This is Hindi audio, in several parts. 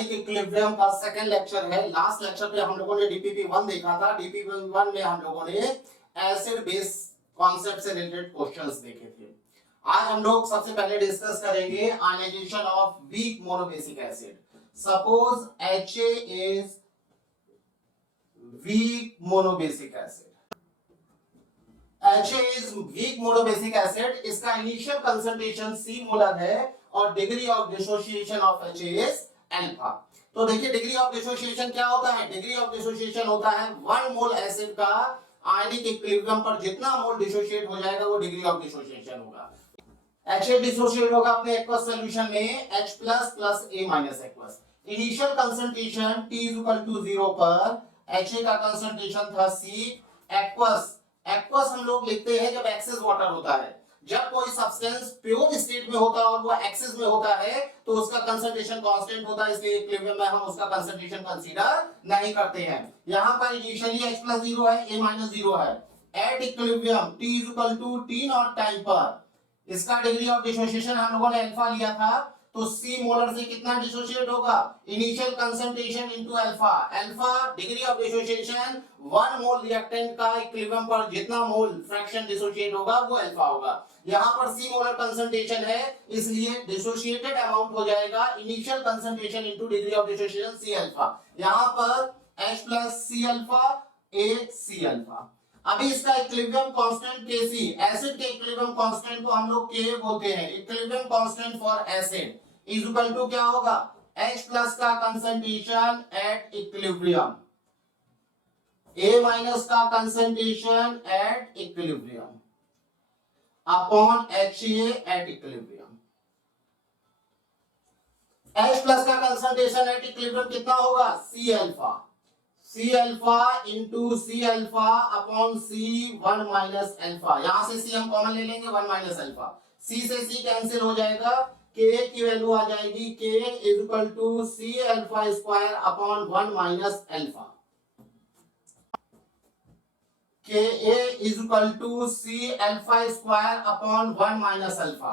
आयनिक इक्विलिब्रियम का सेकंड लेक्चर है। लास्ट लेक्चर पे हम लोगों ने डीपीपी 1 देखा था। डीपीपी 1 में हम लोगों ने एसिड बेस कॉन्सेप्ट से रिलेटेड क्वेश्चंस देखे थे। आज हम लोग सबसे पहले डिस्कस करेंगे ionization of weak monobasic acid. Suppose HA is weak monobasic acid. HA is weak monobasic acid. इसका इनिशियल कंसंट्रेशन C मोलर है और degree of dissociation of HA is alpha. तो देखिए डिग्री ऑफ डिसोसिएशन क्या होता है। डिग्री ऑफ डिसोसिएशन होता है 1 मोल एसिड का आयनिक इक्विलिब्रियम पर जितना मोल डिसोसिएट हो जाएगा वो डिग्री ऑफ डिसोसिएशन होगा। HA डिसोसिएट होगा अपने एक्वस सॉल्यूशन में H plus A minus aqueous. Initial concentration T is equal to 0 पर HA का कंसंट्रेशन था C। एक्वस एक्वस हम लोग लिखते हैं जब एक्सेस वाटर होता है। जब कोई सब्सटेंस प्योर स्टेट में होता है और वो एक्सेस में होता है तो उसका कंसंट्रेशन कांस्टेंट होता है, इसलिए इक्विलिब्रियम में हम उसका कंसंट्रेशन कंसीडर नहीं करते हैं। यहां पर इनिशियली H प्लस 0 है, A माइनस 0 है। At equilibrium T is equal to T naught time पर इसका डिग्री ऑफ डिसोसिएशन हम लोगों ने अल्फा लिया था, तो C मोलर से कितना डिसोसिएट होगा। Initial concentration into alpha. Alpha degree of dissociation 1 mole reactant का इक्विलिब्रियम पर जितना मोल फ्रैक्शन डिसोसिएट होगा वो अल्फा होगा। यहां पर C मोलर कंसंट्रेशन है इसलिए डिसोसिएटेड अमाउंट हो जाएगा initial concentration into degree of dissociation C alpha. यहां पर H plus C alpha A C alpha. अभी इसका इक्विलिब्रियम कांस्टेंट Kc, एसिड के इक्विलिब्रियम कांस्टेंट को हम लोग Ka बोलते हैं। Equilibrium constant for acid is equal to क्या होगा, H प्लस का concentration at equilibrium, A minus का concentration at equilibrium upon HA at equilibrium. H plus का कंसंट्रेशन एट इक्विलिब्रियम कितना होगा, C alpha. C alpha into C alpha upon C 1 minus alpha. यहां से C हम कॉमन ले लेंगे 1 माइनस अल्फा। C से C कैंसिल हो जाएगा, K की वैल्यू आ जाएगी K is equal to C alpha square upon 1 minus alpha. Ka is equal to C alpha square upon 1 minus alpha.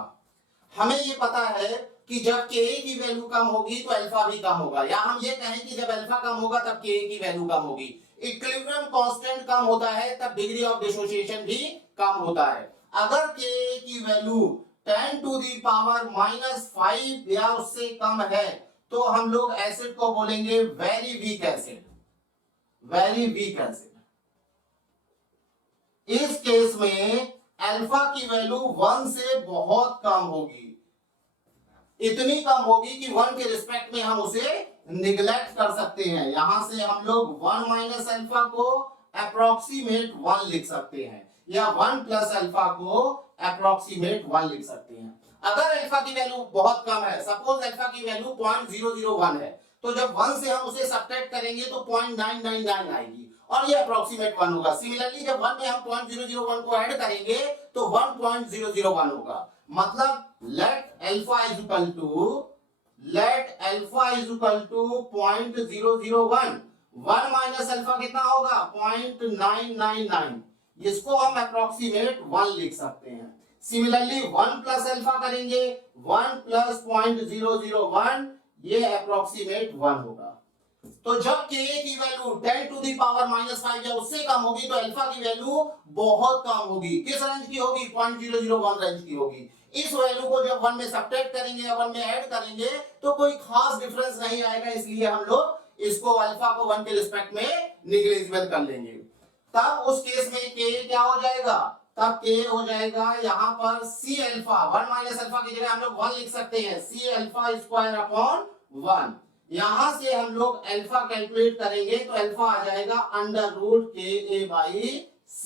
हमें ये पता है कि जब Ka की वैल्यू कम होगी तो अल्फा भी कम होगा, या हम ये कहें कि जब अल्फा कम होगा तब Ka की वैल्यू कम होगी। इक्विलिब्रियम कांस्टेंट कम होता है तब डिग्री ऑफ डिसोसिएशन भी कम होता है। अगर Ka की वैल्यू 10 टू दी पावर -5 या उससे कम है तो हम लोग एसिड को बोलेंगे very weak acid. Very weak acid. इस केस में अल्फा की वैल्यू 1 से बहुत कम होगी, इतनी कम होगी कि 1 के रिस्पेक्ट में हम उसे निगलेक्ट कर सकते हैं। यहां से हम लोग 1 माइनस अल्फा को अप्रोक्सीमेट 1 लिख सकते हैं, या 1 प्लस अल्फा को अप्रोक्सीमेट 1 लिख सकते हैं। अगर अल्फा की वैल्यू बहुत कम है, सपोज अल्फा की वैल्यू 0.001 है, तो जब 1 से हम उसे सब्ट्रैक्ट करेंगे तो 0.999 आएगी और ये अप्रोक्सीमेट 1 होगा। सिमिलरली जब 1 में हम 0.001 को ऐड करेंगे तो 1.001 होगा। मतलब let alpha is equal to 0.001। 1 minus alpha कितना होगा, 0.999। इसको हम अप्रोक्सीमेट 1 लिख सकते हैं। सिमिलरली 1 प्लस अल्फा करेंगे, 1 प्लस 0.001, ये अप्रोक्सीमेट 1 होगा। तो जब Ka की वैल्यू 10 टू दी पावर -5 या उससे कम होगी तो अल्फा की वैल्यू बहुत कम होगी। किस रेंज की होगी, 0.001 रेंज की होगी। इस वैल्यू को जब 1 में सब्ट्रैक्ट करेंगे या 1 में ऐड करेंगे तो कोई खास डिफरेंस नहीं आएगा, इसलिए हम लोग इसको अल्फा को 1 के रिस्पेक्ट में निग्लेजिबल कर लेंगे। तब उस केस में Ka क्या हो जाएगा, तब Ka हो जाएगा यहां पर C अल्फा। 1 माइनस अल्फा की जगह हम लोग 1 लिख सकते हैं, C अल्फा स्क्वायर अपॉन 1। यहां से हम लोग अल्फा कैलकुलेट करेंगे तो अल्फा आ जाएगा √Ka by C।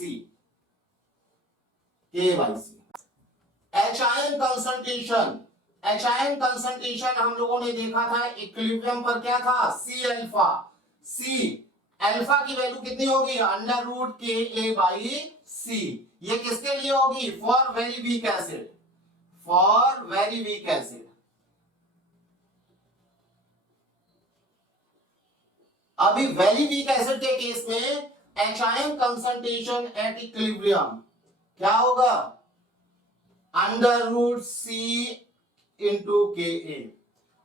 Ka by C। HIn concentration, HIn concentration हम लोगों ने देखा था इक्विलिब्रियम पर क्या था, C अल्फा। C अल्फा की वैल्यू कितनी होगी, √Ka बाई C। ये किसके लिए होगी, for very weak acid. For very weak acid. अभी वेरी वीक एसिड के केस में एचआईएन कंसंट्रेशन एट इक्विलिब्रियम क्या होगा, √C into Ka।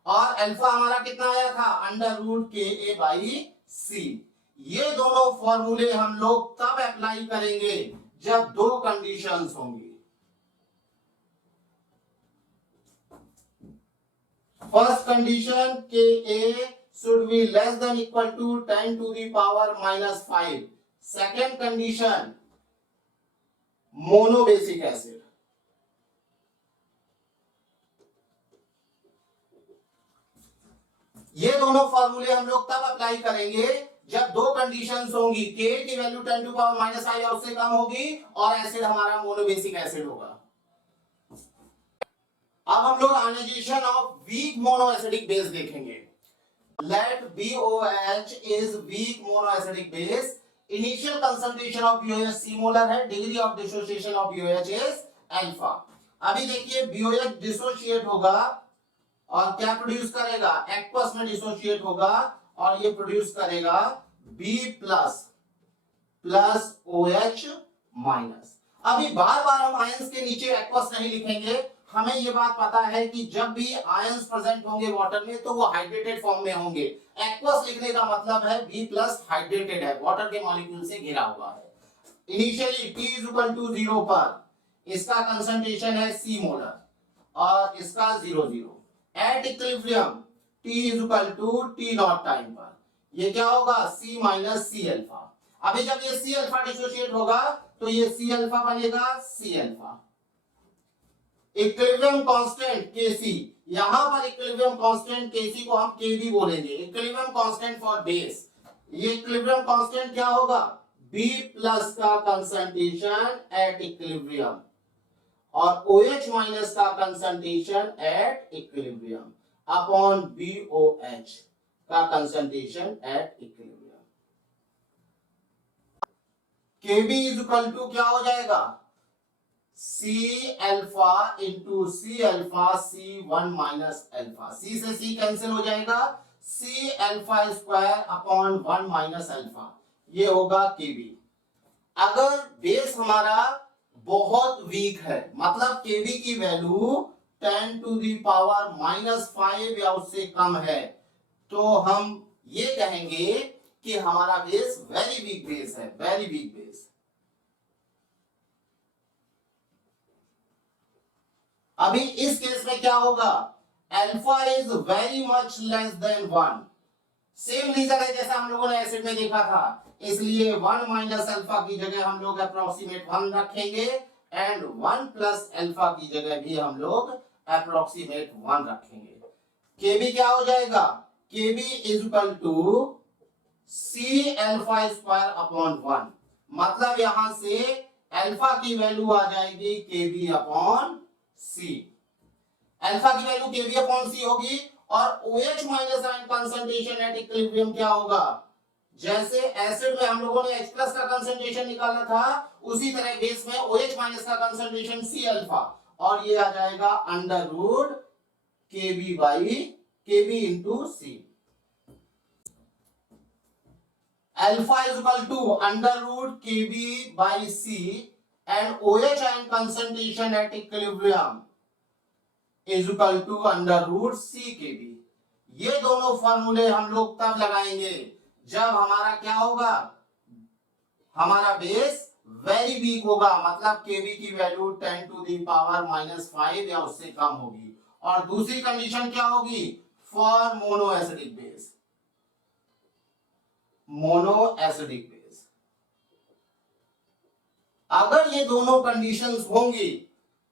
और अल्फा हमारा कितना आया था, अंडर रूट के ए बाई सी। ये दोनों फॉर्मूले हम लोग तब अप्लाई करेंगे जब दो कंडीशंस होंगी। फर्स्ट कंडीशन के ए should be less than equal to 10 to the power minus 5. Second condition, monobasic acid. ये दोनों फॉर्मूले हम लोग तब अप्लाई करेंगे जब दो कंडीशंस होंगी, के की वैल्यू 10 टू पावर माइनस 5 या उससे कम होगी और एसिड हमारा मोनोबेसिक एसिड होगा। अब हम लोग आयोनाइजेशन ऑफ वीक मोनोएसिडिक बेस देखेंगे। Let BOH is weak monoacidic base. Initial concentration of BOH C molar है, degree of dissociation of BOH is alpha. अभी देखिए BOH डिसोशिएट होगा और क्या प्रोड्यूस करेगा, एक्वस में डिसोशिएट होगा और ये प्रोड्यूस करेगा B plus plus OH minus. अभी बार बार हम आयंस के नीचे एक्वस नहीं लिखेंगे, हमें ये बात पता है कि जब भी आयंस प्रेजेंट होंगे वाटर में तो वो हाइड्रेटेड फॉर्म में होंगे। एक्वस लिखने का मतलब है B प्लस हाइड्रेटेड है, वाटर के मॉलिक्यूल से घिरा हुआ है। Initially T is equal to 0 पर इसका कंसंट्रेशन है C मोलर और इसका 0 at equilibrium T is equal to T naught time पर ये क्या होगा, C माइनस C अल्फा। अभी जब ये C अल्फा डिसोशिएट होगा तो ये C अल्फा बनेगा C alpha. Equilibrium constant Kc, यहां पर इक्विलिब्रियम कांस्टेंट Kc को हम Kb बोलेंगे, इक्विलिब्रियम कांस्टेंट फॉर बेस। ये इक्विलिब्रियम कांस्टेंट क्या होगा, B प्लस का कंसंट्रेशन एट इक्विलिब्रियम और OH माइनस का concentration at equilibrium upon BOH का concentration at equilibrium. Kb is equal to क्या हो जाएगा, C alpha into C alpha C1 minus alpha, C से C कैंसिल हो जाएगा, C alpha square upon 1 minus alpha, ये होगा Kb। अगर बेस हमारा बहुत वीक है, मतलब Kb की value 10 to the power minus 5 या उससे कम है, तो हम ये कहेंगे कि हमारा बेस वेरी वीक बेस है, वेरी वीक बेस। अभी इस केस में क्या होगा, alpha is very much less than 1। Same reason है जैसा हम लोगों ने एसिड में देखा था, इसलिए 1 माइनस अल्फा की जगह हम लोग अप्रोक्सीमेट 1 रखेंगे एंड 1 प्लस अल्फा की जगह भी हम लोग अप्रोक्सीमेट 1 रखेंगे। Kb क्या हो जाएगा, Kb is equal to C alpha square upon 1, मतलब यहां से अल्फा की वैल्यू आ जाएगी Kb अपॉन C। अल्फा की वैल्यू Kb अपॉन C होगी और OH minus ion concentration at equilibrium क्या होगा, जैसे एसिड में हम लोगों ने H प्लस का कंसंट्रेशन निकाला था उसी तरह बेस में OH माइनस का कंसंट्रेशन C अल्फा और ये आ जाएगा under root Kb by Kb into C। Alpha is equal to under root Kb by C and OH ion concentration at equilibrium is equal to under root CKB। ये दोनों फॉर्मूले हम लोग तब लगाएंगे जब हमारा क्या होगा, हमारा बेस वेरी वीक होगा, मतलब Kb की value 10 to the power minus 5 या उससे कम होगी। और दूसरी कंडीशन क्या होगी, फॉर मोनोएसिडिक बेस, मोनोएसिडिक बेस। अगर ये दोनों कंडीशंस होंगी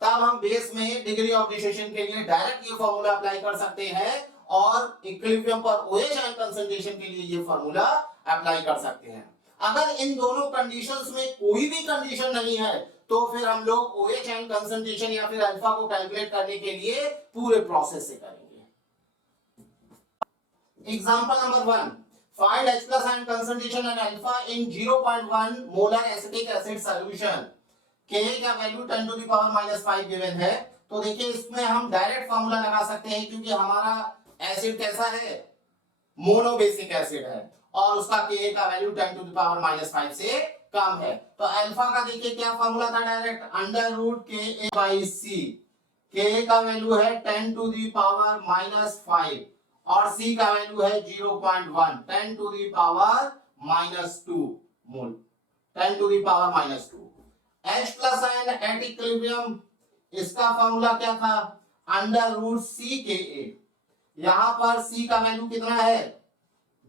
तब हम बेस में डिग्री ऑफ डिसोसिएशन के लिए डायरेक्ट ये फार्मूला अप्लाई कर सकते हैं और इक्विलिब्रियम पर OH आयन कंसंट्रेशन के लिए ये फार्मूला अप्लाई कर सकते हैं। अगर इन दोनों कंडीशंस में कोई भी कंडीशन नहीं है तो फिर हम लोग OH आयन कंसंट्रेशन या फिर अल्फा को कैलकुलेट करने के लिए पूरे प्रोसेस से करेंगे। Example number 1, find H plus ion concentration and alpha in 0.1 molar acetic acid solution। Ka का value 10 to the power minus 5 given है, तो देखिए इसमें हम डायरेक्ट फार्मूला लगा सकते हैं क्योंकि हमारा एसिड कैसा है, मोनोबेसिक एसिड है और उसका Ka का value 10 to the power minus 5 से कम है। तो अल्फा का देखिए क्या फार्मूला था, direct under root Ka by C। K का वैल्यू है 10 टू दी पावर -5 और C का वैल्यू है 0.1, 10 to the power -2 mole, 10 to the power -2। H plus ion at equilibrium, इसका फॉर्मूला क्या था, √CKa। यहां पर C का वैल्यू कितना है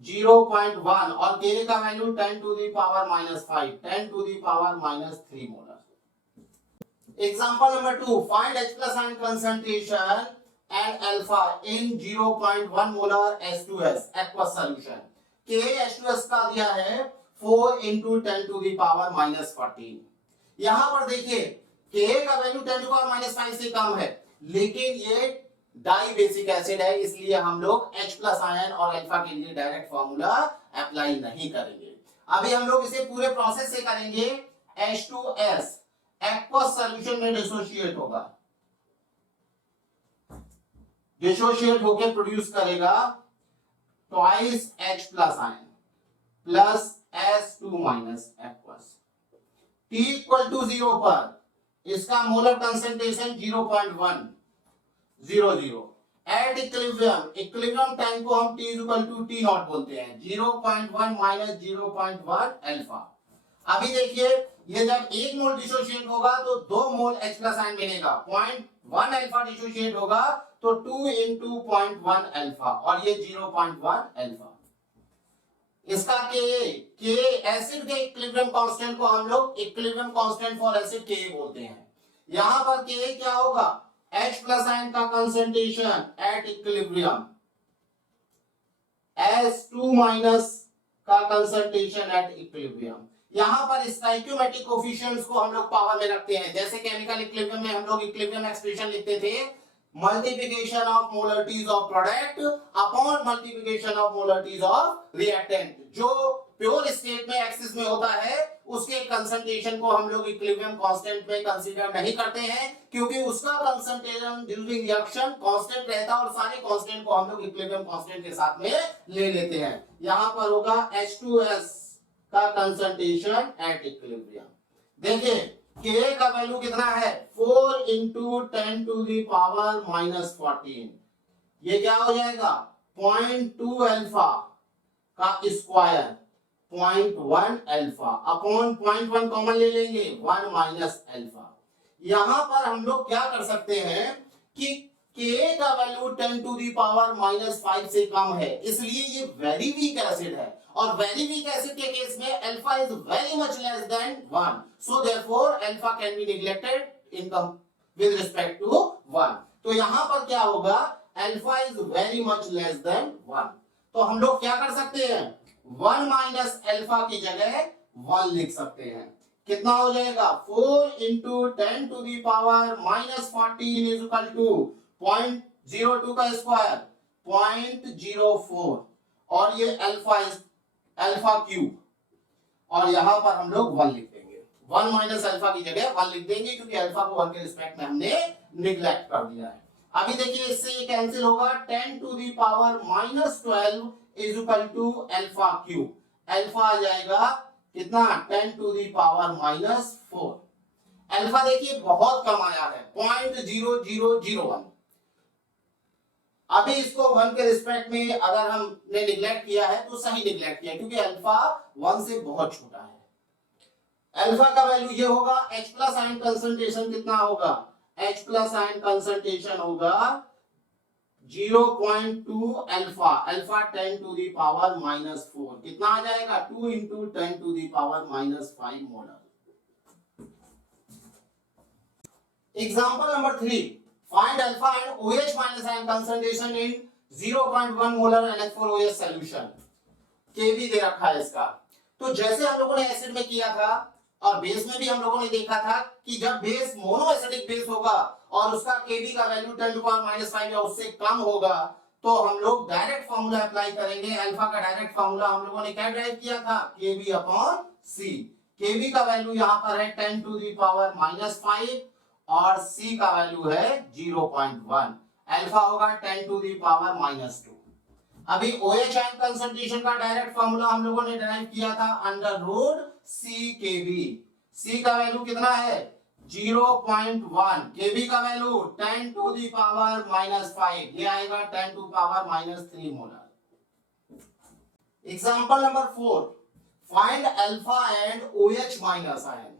0.1 और Ka का value 10 to the power -5, 10 to the power -3 molar. Example number 2, find H plus ion concentration and alpha in 0.1 molar H2S aqueous solution। Ka H2S का दिया है 4 into 10 to the power -14। यहां पर देखिए Ka का वैल्यू 10 to the power -5 से कम है, लेकिन ये डाई बेसिक एसिड है, इसलिए हम लोग H प्लस आयन और अल्फा के लिए डायरेक्ट फॉर्मूला अप्लाई नहीं करेंगे। अभी हम लोग इसे पूरे प्रोसेस से करेंगे। H2S एक्वस सॉल्यूशन में डिसोशिएट होगा, डिसोशिएट होकर प्रोड्यूस करेगा twice H plus ion plus S2 minus aqueous. T equal to 0 पर इसका molar concentration 0.100। At equilibrium, equilibrium time को हम T equal to T naught बोलते हैं, 0.1 माइनस 0.1 अल्फा। अभी देखिए ये जब 1 मोल डिसोशिएट होगा तो 2 मोल H प्लस आयन मिलेगा, 0.1 अल्फा डिसोशिएट होगा तो 2 into 0.1 अल्फा और ये 0.1 अल्फा। इसका के एसिड के इक्विलिब्रियम कांस्टेंट को हम लोग इक्विलिब्रियम कांस्टेंट फॉर एसिड के बोलते हैं। यहां पर के क्या होगा, H प्लस आयन का concentration at equilibrium, S2 minus का कंसंट्रेशन एट इक्विलिब्रियम। यहां पर स्टोइकियोमेट्रिक कोएफिशिएंट्स को हम लोग पावर में रखते हैं, जैसे केमिकल इक्विलिब्रियम में हम लोग इक्विलिब्रियम एक्सप्रेशन लिखते थे, multiplication of molarities of product upon multiplication of molarities of reactant. जो प्योर स्टेट में एक्सिस में होता है उसके कंसंट्रेशन को हम लोग इक्विलिब्रियम कांस्टेंट में कंसीडर नहीं करते हैं, क्योंकि उसका कंसंट्रेशन ड्यूरिंग रिएक्शन कांस्टेंट रहता है और सारे कांस्टेंट को हम लोग इक्विलिब्रियम कांस्टेंट के साथ में ले लेते हैं। यहां पर होगा H2S का कंसंट्रेशन एट इक्विलिब्रियम। देखिए Ka का वैल्यू कितना है 4 into 10 to the power -14। ये क्या हो जाएगा 0.2 अल्फा का स्क्वायर 0.1 अल्फा अपॉन 0.1 कॉमन ले लेंगे 1 माइनस अल्फा। यहां पर हम लोग क्या कर सकते हैं कि Ka का वैल्यू 10 to the power -5 से कम है, इसलिए ये वेरी वीक एसिड है और वेरी वीक एसिड के केस में alpha is very much less than 1, so therefore alpha can be neglected in with respect to 1। तो यहां पर क्या होगा alpha is very much less than 1, तो हम लोग क्या कर सकते हैं 1 माइनस अल्फा की जगह 1 लिख सकते हैं। कितना हो जाएगा 4 into 10 to the power -14 is equal to 0.02 का स्क्वायर 0.04 और ये अल्फा क्यूब और यहां पर हम लोग 1 लिख देंगे, 1 माइनस अल्फा की जगह 1 लिख देंगे क्योंकि अल्फा को 1 के रिस्पेक्ट में हमने निगलेक्ट कर दिया है। अभी देखिए इससे ये कैंसिल होगा, 10 to the power -12 is equal to alpha cube, alpha आ जाएगा कितना 10 to the power -4। अल्फा देखिए बहुत कम आया है 0.0001। अभी इसको 1 के रिस्पेक्ट में अगर हमने निगलेक्ट किया है तो सही निगलेक्ट किया, क्योंकि अल्फा 1 से बहुत छोटा है। अल्फा का वैल्यू ये होगा, H प्लस आयन कंसंट्रेशन कितना होगा, H प्लस आयन कंसंट्रेशन होगा 0.2 alpha, alpha 10 to the power -4 कितना आ जाएगा 2 into 10 to the power -5 molar. Example number 3, find alpha and OH minus ion concentration in 0.1 molar NH4OH solution। Kb दे रखा है इसका। तो जैसे हम लोगों ने एसिड में किया था और बेस में भी हम लोगों ने देखा था कि जब बेस मोनो एसिडिक बेस होगा और उसका Kb का वैल्यू 10 to the power -5 या उससे कम होगा तो हम लोग डायरेक्ट फार्मूला अप्लाई करेंगे। अल्फा का डायरेक्ट फार्मूला हम लोगों ने क्या ड्राइव किया था Kb अपॉन C। Kb का वैल्यू यहां पर है 10 to the power -5 और C का वैल्यू है 0.1, अल्फा होगा 10 to the power -2। अभी OH आयन कंसंट्रेशन का डायरेक्ट फार्मूला हम लोगों ने डिराइव किया था अंडर रूट CKb। C का वैल्यू कितना है 0.1 केबी का वैल्यू 10 टू दी पावर -5, ये आएगा 10 to power -3 molar. Example number 4, find alpha and OH minus ion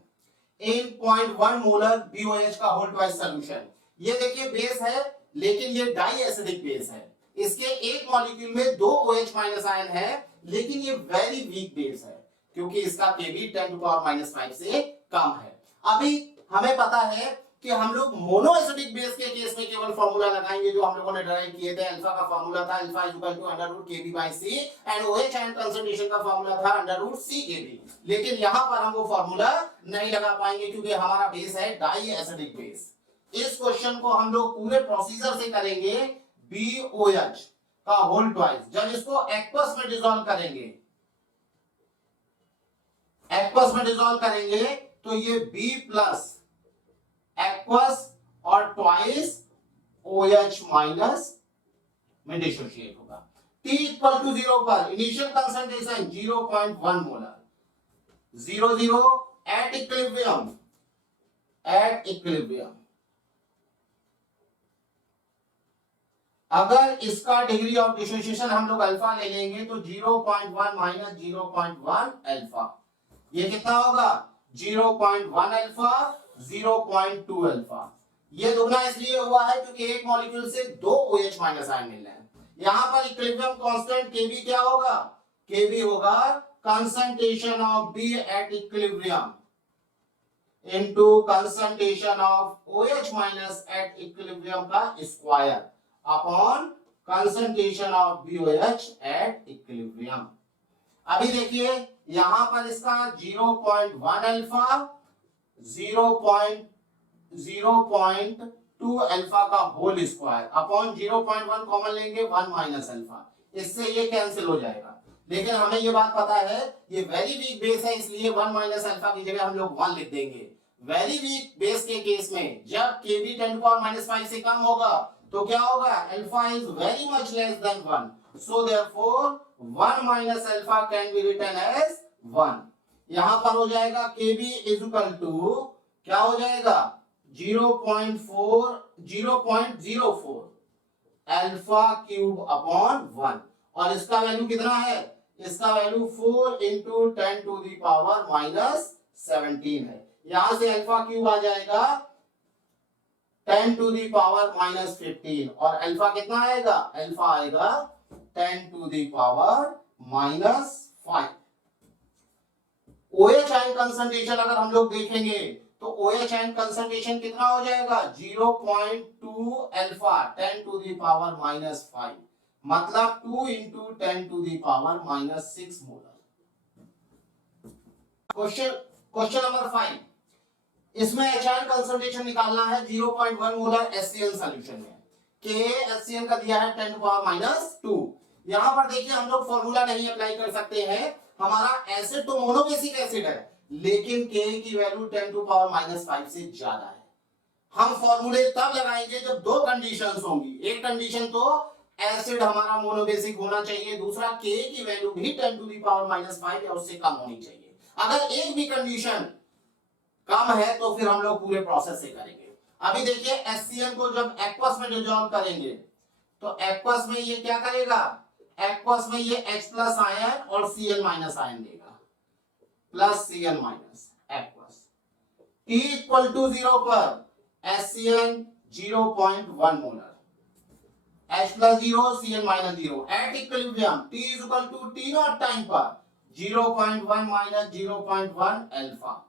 in 0.1 molar BOH का होल ट्वाइस सॉल्यूशन। ये देखिए बेस है लेकिन ये डाई एसिडिक बेस है, इसके एक मॉलिक्यूल में 2 OH माइनस आयन है लेकिन ये वेरी वीक बेस है क्योंकि इसका केबी 10 टू पावर -5 से कम है। अभी हमें पता है कि हम लोग मोनो एसिडिक बेस के केस में केवल फार्मूला लगाएंगे जो हम लोगों ने डिराइव किए थे। अल्फा का फार्मूला था alpha √kb/c and OH ion concentration का फार्मूला था √CkB। लेकिन यहां पर हम वो फार्मूला नहीं लगा पाएंगे क्योंकि हमारा बेस है डाई एसिडिक बेस। इस क्वेश्चन को हम लोग पूरे प्रोसीजर से करेंगे BOH का होल ट्वाइस। जब इसको एक्वस में डिसॉल्व करेंगे, एक्वस में डिसॉल्व करेंगे तो ये B प्लस एक्वस और ट्वाइस OH माइनस में डिसोशिएट होगा। T इक्वल टू 0 पर initial concentration 0.1 molar, 0 at equilibrium, at equilibrium अगर इसका डिग्री ऑफ डिसोसिएशन हम लोग अल्फा ले लेंगे तो 0.1 माइनस 0.1 अल्फा, ये कितना होगा 0.1 अल्फा 0.2 अल्फा। ये दुगना इसलिए हुआ है क्योंकि एक मॉलिक्यूल से 2 OH माइनस आयन मिल रहे हैं। यहां पर इक्विलिब्रियम कांस्टेंट Kb क्या होगा, Kb होगा concentration of B at equilibrium into concentration of OH minus at equilibrium का square upon concentration of BOH at equilibrium. अभी देखिए यहां पर इसका 0.1 अल्फा 0.2 अल्फा का होल स्क्वायर अपॉन 0.1 कॉमन लेंगे 1 माइनस अल्फा, इससे ये कैंसिल हो जाएगा। लेकिन हमें ये बात पता है ये वेरी वीक बेस है इसलिए 1 माइनस अल्फा की जगह हम लोग 1 लिख देंगे। वेरी वीक बेस के केस में जब Kb 10 टू -5 से कम होगा तो क्या होगा, alpha is very much less than 1, so therefore 1 minus alpha can be written as 1। यहां पर हो जाएगा Kb इज इक्वल टू क्या हो जाएगा 0.04 अल्फा क्यूब अपॉन 1 और इसका वैल्यू कितना है, इसका value 4 into 10 to the power -17 है। यहां से अल्फा क्यूब आ जाएगा 10 टू दी पावर -15 और अल्फा कितना आएगा, अल्फा आएगा 10 to the power -5। OH ion concentration अगर हम लोग देखेंगे तो OH आयन कंसंट्रेशन कितना हो जाएगा 0.2 अल्फा 10 टू दी पावर -5 मतलब 2 into 10 to the power -6 molar. Question number 5, इसमें H आयन कंसंट्रेशन निकालना है 0.1 मोलर HCl सॉल्यूशन में। KHCl का दिया है 10 टू पावर -2। यहां पर देखिए हम लोग फॉर्मूला नहीं अप्लाई कर सकते हैं, हमारा एसिड तो मोनोबेसिक एसिड है लेकिन K की वैल्यू 10 टू पावर -5 से ज्यादा है। हम फॉर्मूले तब लगाएंगे जब दो कंडीशंस होंगी, एक कंडीशन तो एसिड हमारा मोनोबेसिक होना चाहिए, दूसरा K की वैल्यू भी 10 टू दी पावर -5 या उससे कम होनी चाहिए। अगर एक भी कंडीशन कम है तो फिर हम लोग पूरे प्रोसेस से करेंगे। अभी देखिए HCl को जब एक्वस में डिसॉल्व करेंगे तो एक्वस में ये क्या करेगा, एक्वस में ये H प्लस आयन और Cl माइनस आयन देगा, plus Cl minus aqueous. T equal to 0 पर HCl 0.1 molar, H plus 0 Cl minus 0 at equilibrium T is equal to T naught time पर 0.1 माइनस 0.1 अल्फा।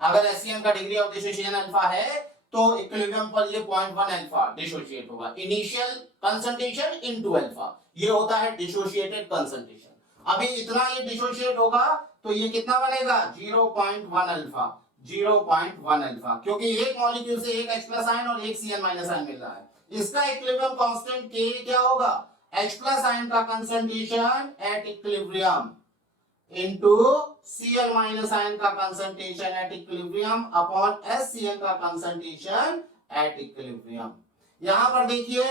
अगर HCl का डिग्री ऑफ डिसोसिएशन अल्फा है तो इक्विलिब्रियम पर ये 0.1 अल्फा डिसोशिएट होगा, इनिशियल कंसंट्रेशन इनटू अल्फा, ये होता है डिसोशिएटेड कंसंट्रेशन। अभी इतना ये डिसोशिएट होगा तो ये कितना बनेगा 0.1 अल्फा, 0.1 अल्फा क्योंकि एक मॉलिक्यूल से एक H प्लस आयन और एक Cl माइनस आयन मिल रहा है। इसका इक्विलिब्रियम कांस्टेंट K क्या होगा, H प्लस आयन का concentration at equilibrium into Cl minus ion का concentration at equilibrium upon HCl का कंसंट्रेशन एट इक्विलिब्रियम। यहां पर देखिए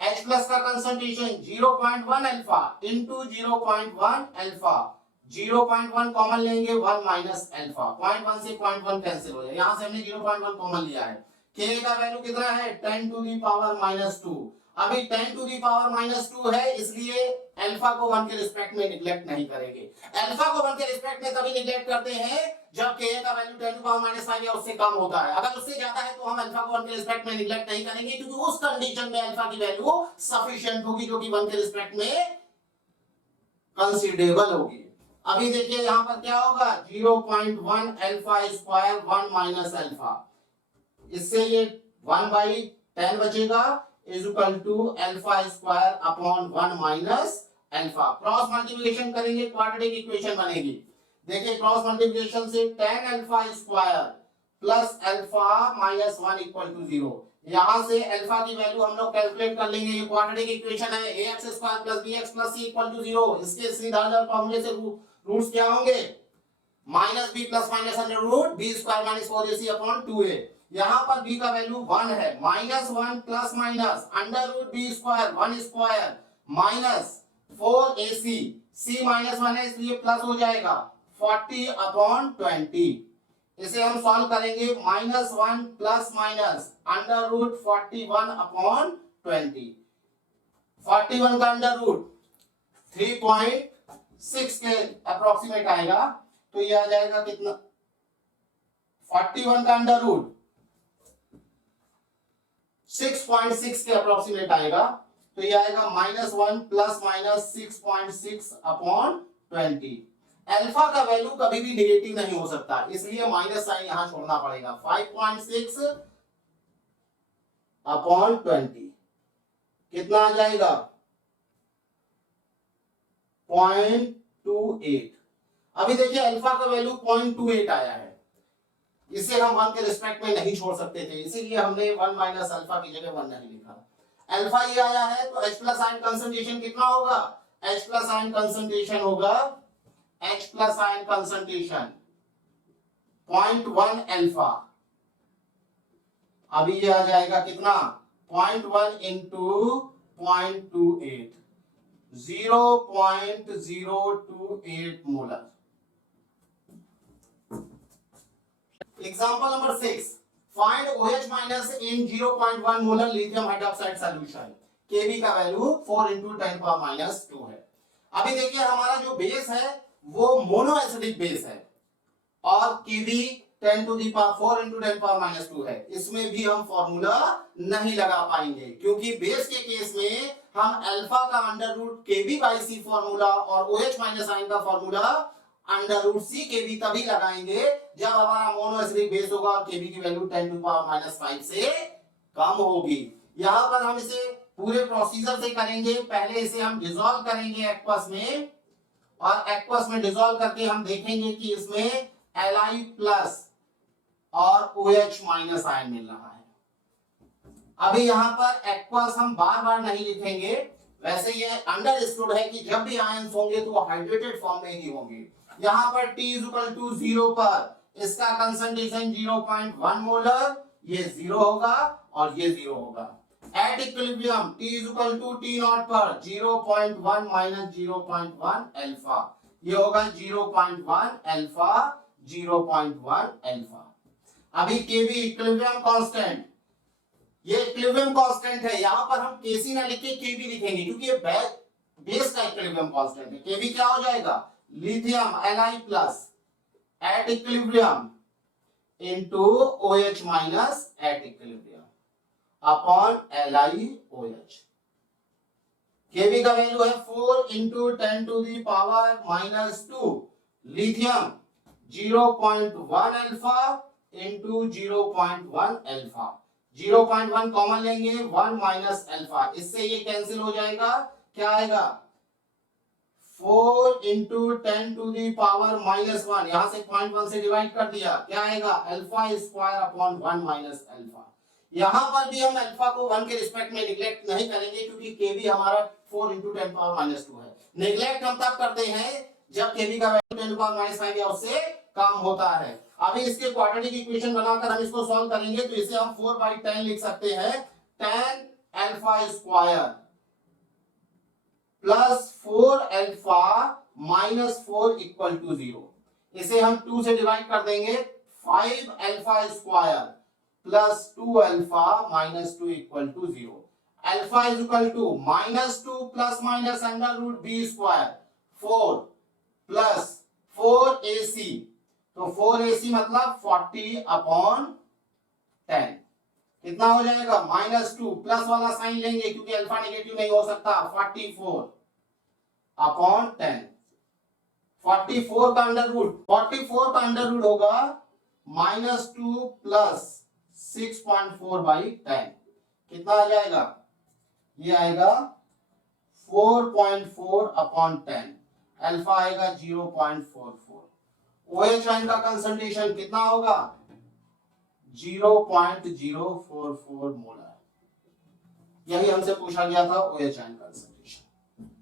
H प्लस का concentration 0.1 alpha into 0.1 alpha 0.1 common लेंगे 1 माइनस अल्फा, 0.1 से 0.1 कैंसिल हो जाए, यहां से हमने 0.1 कॉमन लिया है। k का वैल्यू कितना है 10 टू दी पावर -2। अभी 10 टू दी पावर -2 है, इसलिए अल्फा को 1 के रिस्पेक्ट में निगलेक्ट नहीं करेंगे। अल्फा को 1 के रिस्पेक्ट में तभी निगलेक्ट करते हैं जब k का वैल्यू 10 टू पावर -5 या उससे कम होता है। अगर उससे ज्यादा है तो हम अल्फा को 1 के रिस्पेक्ट में निगलेक्ट नहीं करेंगे, क्योंकि उस कंडीशन में अल्फा की वैल्यू सफिशिएंट होगी जो कि 1 के रिस्पेक्ट में कंसीडरेबल होगी। अभी देखिए यहां पर क्या होगा 0.1 अल्फा स्क्वायर 1 माइनस अल्फा, इससे ये 1/10 बचेगा is equal to alpha square upon 1 minus alpha. Cross multiplication करेंगे क्वाड्रेटिक इक्वेशन बनेगी। देखिए क्रॉस मल्टीप्लिकेशन से 10 alpha square plus alpha minus 1 equal to 0। यहां से अल्फा की वैल्यू हम लोग कैलकुलेट कर लेंगे। ये क्वाड्रेटिक इक्वेशन है ax square plus bx plus c equal to 0। इसके सीधा फॉर्मूले से रूट्स क्या होंगे minus b plus minus under root b square minus 4ac upon 2a। यहां पर b का वैल्यू 1 है, -1 plus minus under root b square 1 square minus 4ac, c -1 है इसलिए प्लस हो जाएगा 40 अपॉन 20। इसे हम सॉल्व करेंगे -1 plus minus under root 41 upon 20। 41 का अंडर रूट 3.6 के अप्रोक्सीमेट आएगा, तो ये आ जाएगा कितना 41 का अंडर रूट 6.6 के अप्रोक्सीमेट आएगा, तो ये आएगा -1 प्लस माइनस 6.6 अपॉन 20। अल्फा का वैल्यू कभी भी नेगेटिव नहीं हो सकता, इसलिए माइनस साइन यहां छोड़ना पड़ेगा। 5.6 अपॉन 20 कितना आ जाएगा 0.28। अभी देखिए अल्फा का वैल्यू 0.28 आया है, इसे हम 1 के रिस्पेक्ट में नहीं छोड़ सकते थे, इसीलिए हमने 1 माइनस अल्फा की जगह 1 नहीं लिखा। अल्फा ये आया है तो H प्लस आयन कंसंट्रेशन कितना होगा H प्लस आयन कंसंट्रेशन होगा H plus ion concentration 0.1 alpha. अभी ये आ जाएगा कितना 0.1 into 0.28 0.028 molar. Example number 6. Find OH minus in 0.1 molar lithium hydroxide solution. Kb का वैल्यू 4 into 10 power minus 2 है। अभी देखिए हमारा जो बेस है वो मोनो एसिडिक बेस है और Kb 10 to the power 4 into 10 power minus 2 है। इसमें भी हम फॉर्मूला नहीं लगा पाएंगे, क्योंकि बेस के केस में हम अल्फा का under root Kb by C formula और OH माइनस आयन का formula under root C Kb तभी लगाएंगे जब हमारा मोनो एसिडिक बेस होगा और Kb की वैल्यू 10 to the power -5 से कम होगी। यहां पर हम इसे पूरे प्रोसीजर से करेंगे। पहले इसे हम डिसॉल्व करेंगे एक्वस में, और एक्वस में डिसॉल्व करके हम देखेंगे कि इसमें Li प्लस और OH माइनस आयन मिल रहा है। अभी यहाँ पर एक्वस हम बार बार नहीं लिखेंगे, वैसे ये अंडरस्टूड है कि जब भी आयंस होंगे तो वो हाइड्रेटेड फॉर्म में ही होंगे। यहाँ पर T = 0 पर इसका कंसंट्रेशन 0.1 मोलर, ये 0 होगा और ये 0 होगा। एट इक्विलिब्रियम T = T0 पर 0.1 माइनस 0.1 अल्फा, ये होगा 0.1 अल्फा 0.1 अल्फा। अभी Kb इक्विलिब्रियम कांस्टेंट, ये इक्विलिब्रियम कांस्टेंट है, यहां पर हम Kc ना लिख के Kb लिखेंगे क्योंकि ये बेस का इक्विलिब्रियम कांस्टेंट है। Kb क्या हो जाएगा lithium Li plus eight equilibrium into OH minus at equilibrium upon LiOH। Kb का वैल्यू है 4 into 10 to the power -2 lithium 0.1 alpha into 0.1 alpha. 0.1 common लेंगे 1 माइनस अल्फा, इससे ये कैंसिल हो जाएगा, क्या आएगा 4 into 10 to the power -1, यहां से 0.1 से डिवाइड कर दिया, क्या आएगा alpha square upon 1 minus alpha. यहां पर भी हम अल्फा को 1 के रिस्पेक्ट में निगलेक्ट नहीं करेंगे क्योंकि Kb हमारा 4 into 10 power -2 है। निगलेक्ट हम तब करते हैं जब Kb का वैल्यू 10 to the power -5 या उससे कम होता है। अभी इसके क्वाड्रेटिक इक्वेशन बनाकर हम इसको सॉल्व करेंगे, तो इसे हम 4/10 लिख सकते हैं। 10 alpha square plus 4 alpha -4 equal to 0। इसे हम 2 से डिवाइड कर देंगे, 5 alpha square plus 2 alpha minus 2 equal to 0। Alpha is equal to -2 plus minus under root b square 4 plus 4ac, तो 4ac मतलब 40 अपॉन 10। कितना हो जाएगा, -2 प्लस वाला साइन लेंगे क्योंकि अल्फा नेगेटिव नहीं हो सकता, 44 अपॉन 10। 44 का अंडर रूट, 44 का अंडर रूट होगा -2 प्लस 6.4 बाई 10। कितना आ जाएगा, ये आएगा 4.4 अपॉन 10। अल्फा आएगा 0.44। OH आयन का कंसंट्रेशन कितना होगा, 0.044 मोलर। यही हमसे पूछा गया था OH आयन कंसंट्रेशन।